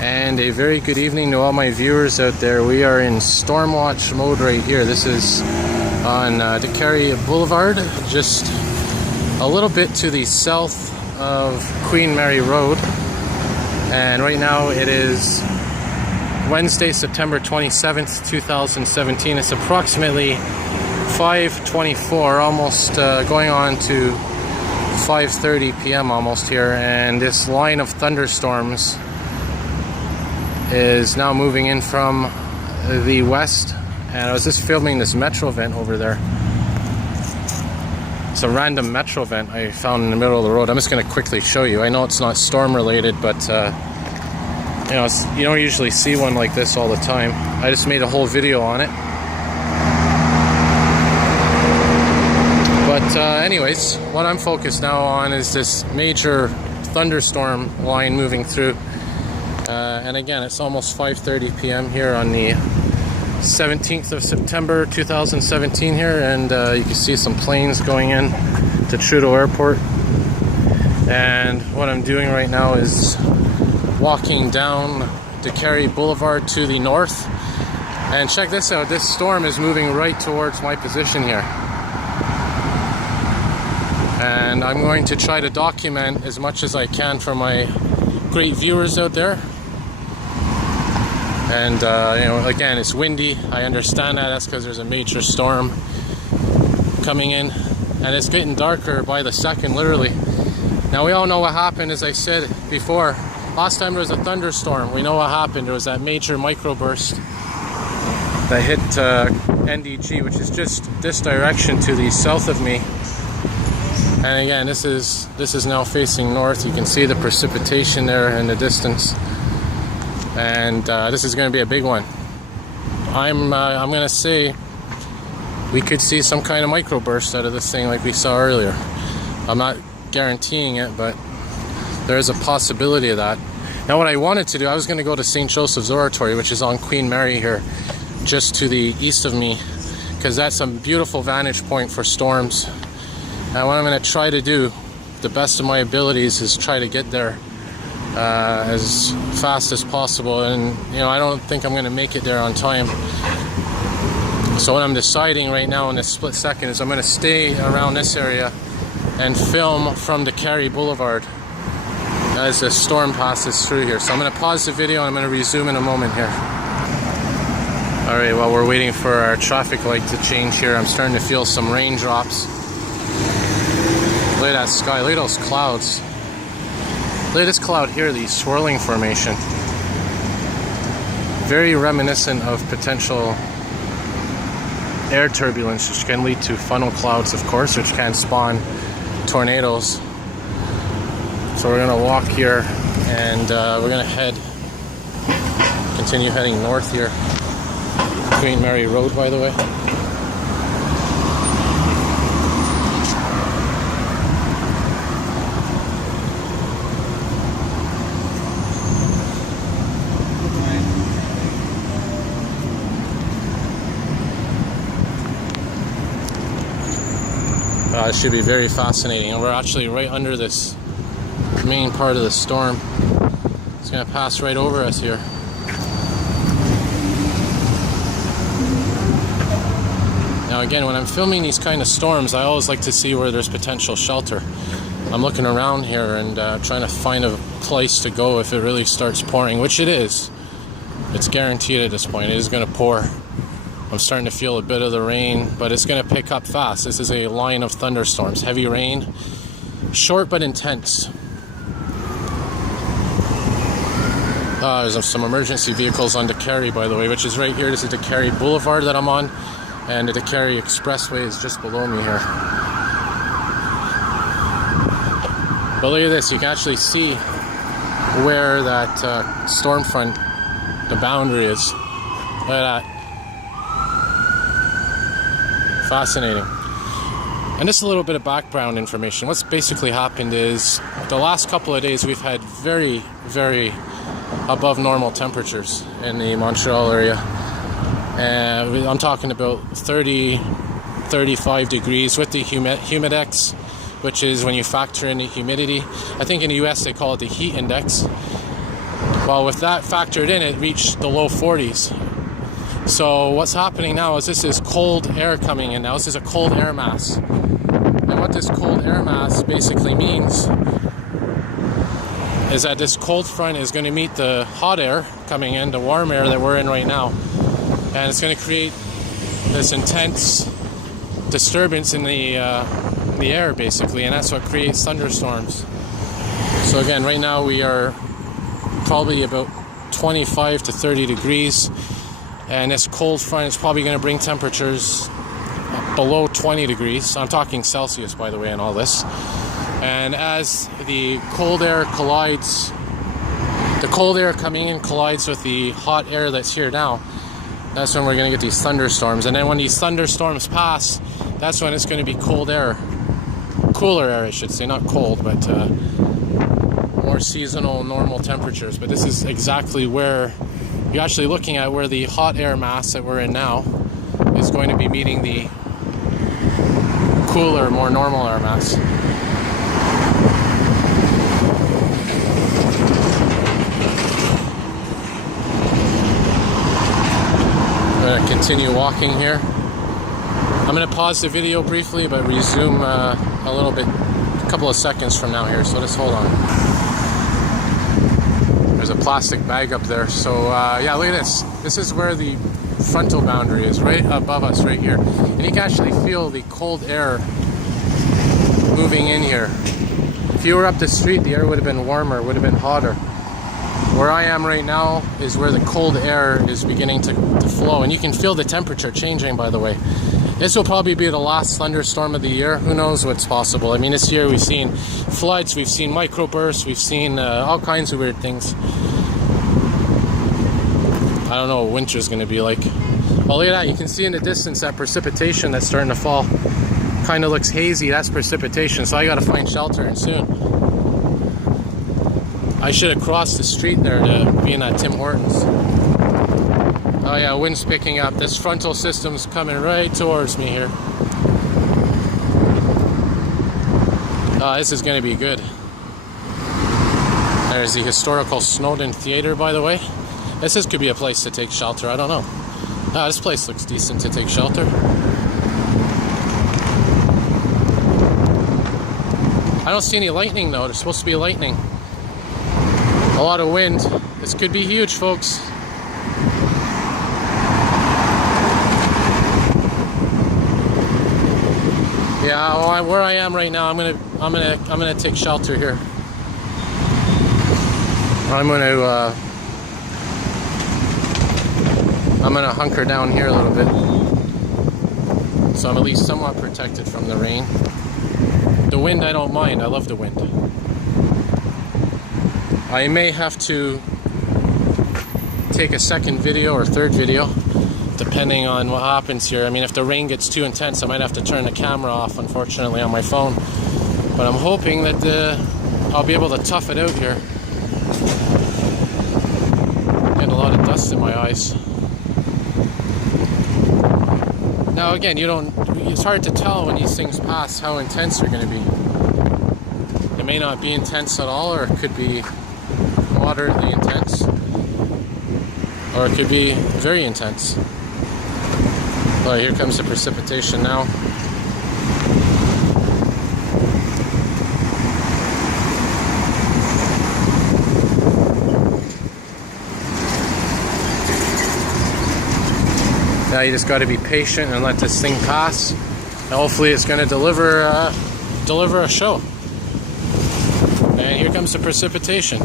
And a very good evening to all my viewers out there. We are in storm watch mode right here. This is on Decarie Boulevard, just a little bit to the south of Queen Mary Road. And right now it is Wednesday, September 27th, 2017. It's approximately 5:24, almost going on to 5:30 p.m. almost here. And this line of thunderstorms is now moving in from the west, and I was just filming this metro event over there. It's a random metro event I found in the middle of the road. I'm just going to quickly show you. I know it's not storm related, but you know, you don't usually see one like this all the time. I just made a whole video on it. But anyways, what I'm focused now on is this major thunderstorm line moving through. And again, it's almost 5:30 p.m. here on the 17th of September 2017 here, and you can see some planes going in to Trudeau Airport. And what I'm doing right now is walking down Decarie Boulevard to the north. And check this out, this storm is moving right towards my position here. And I'm going to try to document as much as I can for my great viewers out there. And you know, again, it's windy. I understand that. That's because there's a major storm coming in, and it's getting darker by the second, literally. Now we all know what happened, as I said before. Last time there was a thunderstorm, we know what happened. There was that major microburst that hit NDG, which is just this direction to the south of me. And again, this is now facing north. You can see the precipitation there in the distance. And this is going to be a big one. I'm going to say we could see some kind of microburst out of this thing like we saw earlier. I'm not guaranteeing it, but there is a possibility of that. Now what I wanted to do, I was going to go to St. Joseph's Oratory, which is on Queen Mary here, just to the east of me, because that's a beautiful vantage point for storms. And what I'm going to try to do, the best of my abilities, is try to get there as fast as possible. And you know, I don't think I'm going to make it there on time. So what I'm deciding right now in this split second is I'm going to stay around this area and film from Decarie Boulevard as the storm passes through here. So I'm going to pause the video and I'm going to resume in a moment here. Alright, while we're waiting for our traffic light to change here, I'm starting to feel some raindrops. Look at that sky, look at those clouds. Look at this cloud here, the swirling formation. Very reminiscent of potential air turbulence, which can lead to funnel clouds, of course, which can spawn tornadoes. So we're going to walk here, and we're going to continue heading north here. Queen Mary Road, by the way. It should be very fascinating, and we're actually right under this main part of the storm. It's going to pass right over us here. Now again, when I'm filming these kind of storms, I always like to see where there's potential shelter. I'm looking around here and trying to find a place to go if it really starts pouring, which it is. It's guaranteed at this point. It is going to pour. I'm starting to feel a bit of the rain, but it's going to pick up fast. This is a line of thunderstorms. Heavy rain, short but intense. There's some emergency vehicles on Decarie, by the way, which is right here. This is Decarie Boulevard that I'm on, and the Decarie Expressway is just below me here. But look at this. You can actually see where that storm front, the boundary is. Look at that. Fascinating. And just a little bit of background information. What's basically happened is the last couple of days we've had very, very above normal temperatures in the Montreal area. I'm talking about 30, 35 degrees with the humidex, which is when you factor in the humidity. I think in the US they call it the heat index. Well, with that factored in, it reached the low 40s. So what's happening now is this is cold air coming in now. This is a cold air mass. And what this cold air mass basically means is that this cold front is going to meet the hot air coming in, the warm air that we're in right now. And it's going to create this intense disturbance in the air, basically. And that's what creates thunderstorms. So again, right now we are probably about 25 to 30 degrees. And this cold front is probably going to bring temperatures below 20 degrees. I'm talking Celsius, by the way, and all this. And as the cold air collides, the cold air coming in collides with the hot air that's here now, that's when we're going to get these thunderstorms. And then when these thunderstorms pass, that's when it's going to be cold air. Cooler air, I should say, not cold, but more seasonal, normal temperatures. But this is exactly where you're actually looking at where the hot air mass that we're in now is going to be meeting the cooler, more normal air mass. I'm going to continue walking here. I'm going to pause the video briefly, but resume a little bit, a couple of seconds from now here, so just hold on. There's a plastic bag up there. So yeah, look at this. This is where the frontal boundary is, right above us right here. And you can actually feel the cold air moving in here. If you were up the street, the air would have been warmer, would have been hotter. Where I am right now is where the cold air is beginning to flow. And you can feel the temperature changing, by the way. This will probably be the last thunderstorm of the year. Who knows what's possible? I mean, this year we've seen floods, we've seen microbursts, we've seen all kinds of weird things. I don't know what winter's going to be like. Well, look at that. You can see in the distance that precipitation that's starting to fall. Kind of looks hazy. That's precipitation. So I got to find shelter and soon. I should have crossed the street there to be in that Tim Hortons. Oh yeah, wind's picking up. This frontal system's coming right towards me here. Oh, this is going to be good. There's the historical Snowden Theater, by the way. This could be a place to take shelter. I don't know. Ah, this place looks decent to take shelter. I don't see any lightning though. There's supposed to be lightning. A lot of wind. This could be huge, folks. Yeah, well, where I am right now, I'm gonna take shelter here. I'm gonna hunker down here a little bit, so I'm at least somewhat protected from the rain. The wind, I don't mind. I love the wind. I may have to take a second video or third video, depending on what happens here. I mean, if the rain gets too intense, I might have to turn the camera off, unfortunately, on my phone. But I'm hoping that I'll be able to tough it out here. Getting a lot of dust in my eyes. Now again, it's hard to tell when these things pass how intense they're going to be. It may not be intense at all, or it could be moderately intense, or it could be very intense. Well, here comes the precipitation now. Now you just got to be patient and let this thing pass. And hopefully it's going to deliver a show. And here comes the precipitation.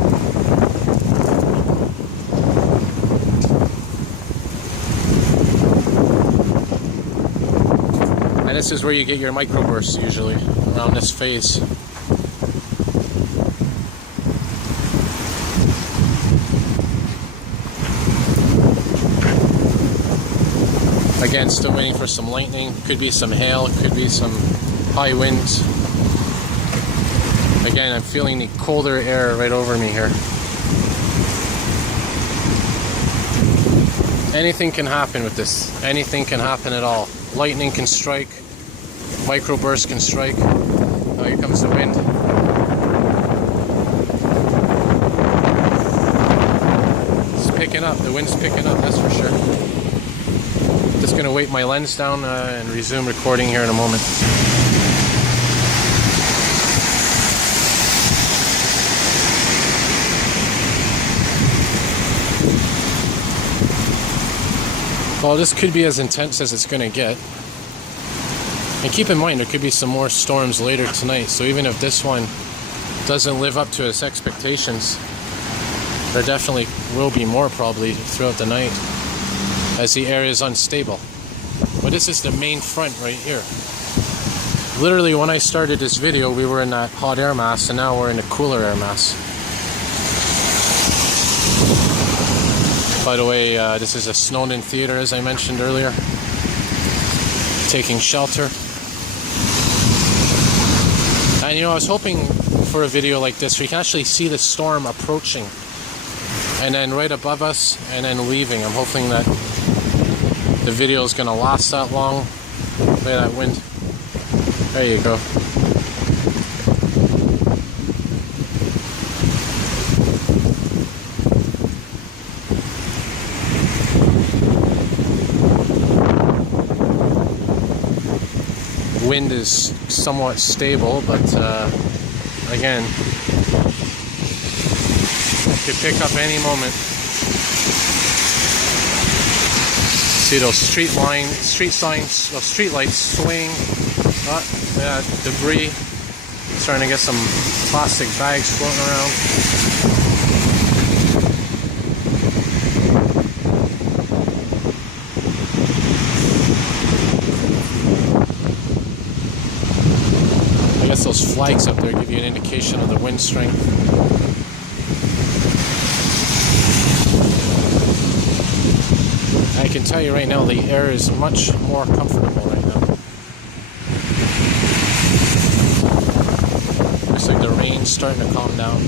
And this is where you get your microbursts usually, around this phase. Again, still waiting for some lightning. Could be some hail, could be some high winds. Again, I'm feeling the colder air right over me here. Anything can happen with this. Anything can happen at all. Lightning can strike. Microburst can strike. Oh, here comes the wind. picking up. The wind's picking up, that's for sure. Just gonna weight my lens down and resume recording here in a moment. Well, this could be as intense as it's gonna get. And keep in mind, there could be some more storms later tonight, so even if this one doesn't live up to its expectations, there definitely will be more probably throughout the night as the area is unstable. But this is the main front right here. Literally, when I started this video, we were in that hot air mass, and now we're in a cooler air mass. By the way, this is a Snowden theater, as I mentioned earlier, taking shelter. And I was hoping for a video like this where you can actually see the storm approaching and then right above us and then leaving. I'm hoping that the video is going to last that long. Look at that wind. There you go. Wind is somewhat stable, but again, could pick up any moment. See those street signs, those street lights swing. Yeah, debris. Starting to get some plastic bags floating around. I guess those flags up there give you an indication of the wind strength. I can tell you right now, the air is much more comfortable right now. Looks like the rain's starting to calm down.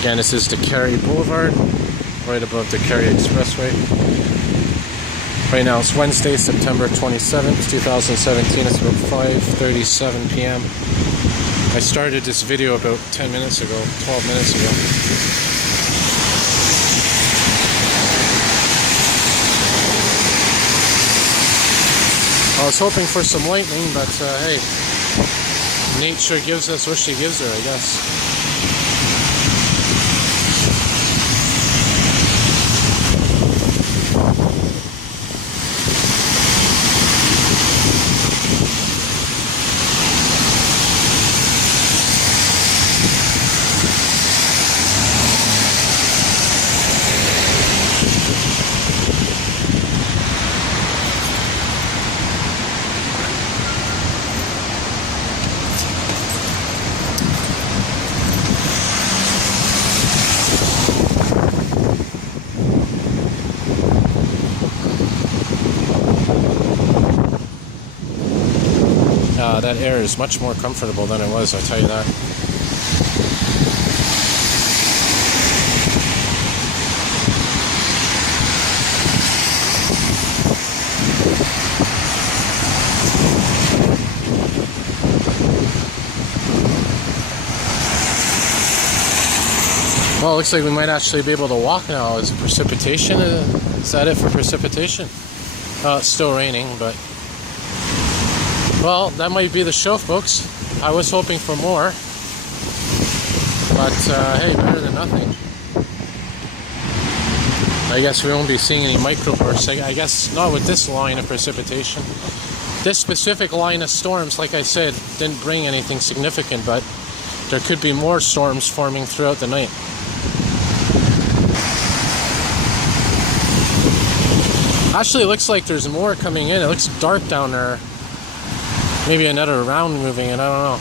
Again, this is Decarie Boulevard, right above Decarie Expressway. Right now it's Wednesday, September 27th, 2017. It's about 5:37 p.m. I started this video about 10 minutes ago, 12 minutes ago. I was hoping for some lightning, but hey, nature gives us what she gives her, I guess. That air is much more comfortable than it was, I'll tell you that. Well, it looks like we might actually be able to walk now. Is it precipitation? Is that it for precipitation? It's still raining, but... well, that might be the show, folks. I was hoping for more. But, hey, better than nothing. I guess we won't be seeing any microbursts. I guess not with this line of precipitation. This specific line of storms, like I said, didn't bring anything significant, but there could be more storms forming throughout the night. Actually, it looks like there's more coming in. It looks dark down there. Maybe another round moving in, I don't know.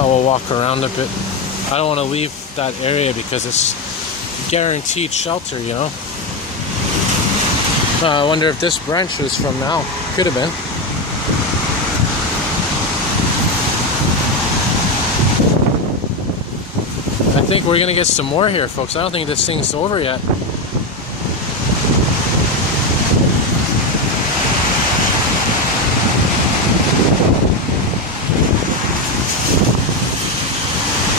Oh, we'll walk around a bit. I don't want to leave that area because it's guaranteed shelter, you know. I wonder if this branch was from now. Could have been. I think we're gonna get some more here, folks. I don't think this thing's over yet.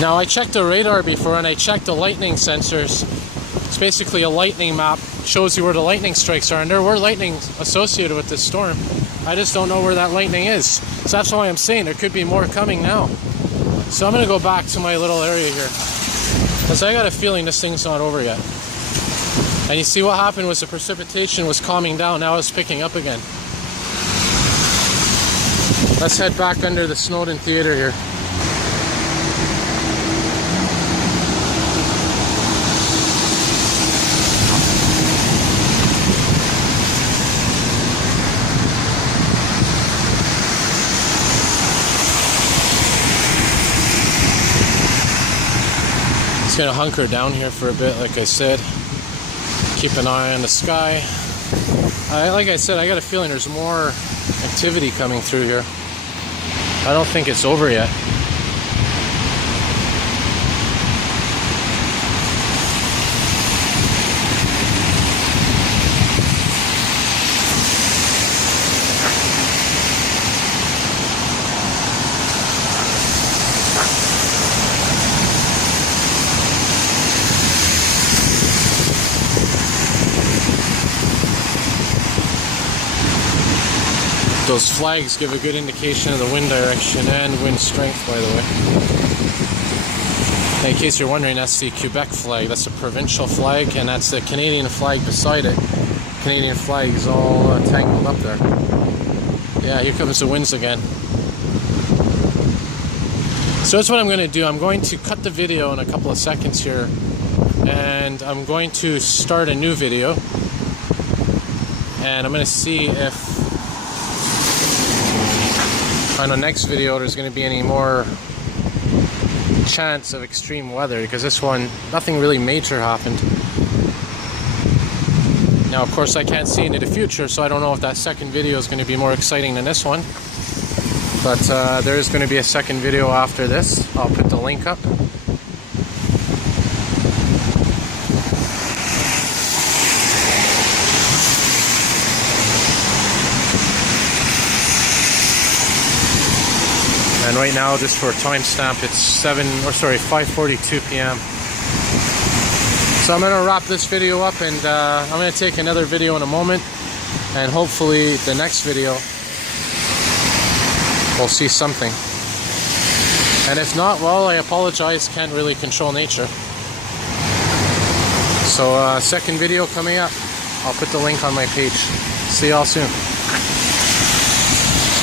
Now, I checked the radar before and I checked the lightning sensors. It's basically a lightning map, shows you where the lightning strikes are, and there were lightning associated with this storm. I just don't know where that lightning is. So that's why I'm saying there could be more coming now. So I'm gonna go back to my little area here, because I got a feeling this thing's not over yet. And you see what happened was the precipitation was calming down, now it's picking up again. Let's head back under the Snowden Theater here. Just gonna hunker down here for a bit, like I said. Keep an eye on the sky. Like I said, I got a feeling there's more activity coming through here. I don't think it's over yet. Those flags give a good indication of the wind direction and wind strength, by the way. In case you're wondering, that's the Quebec flag. That's a provincial flag, and that's the Canadian flag beside it. Canadian flag is all tangled up there. Yeah, here comes the winds again. So that's what I'm going to do. I'm going to cut the video in a couple of seconds here, and I'm going to start a new video, and I'm going to see if on the next video there's going to be any more chance of extreme weather, because this one, nothing really major happened. Now, of course, I can't see into the future, so I don't know if that second video is going to be more exciting than this one. But there is going to be a second video after this. I'll put the link up. And right now, just for a timestamp, it's 5:42 p.m. So I'm going to wrap this video up, and I'm going to take another video in a moment, and hopefully the next video we'll see something. And if not, well, I apologize, can't really control nature. So second video coming up. I'll put the link on my page. See y'all soon.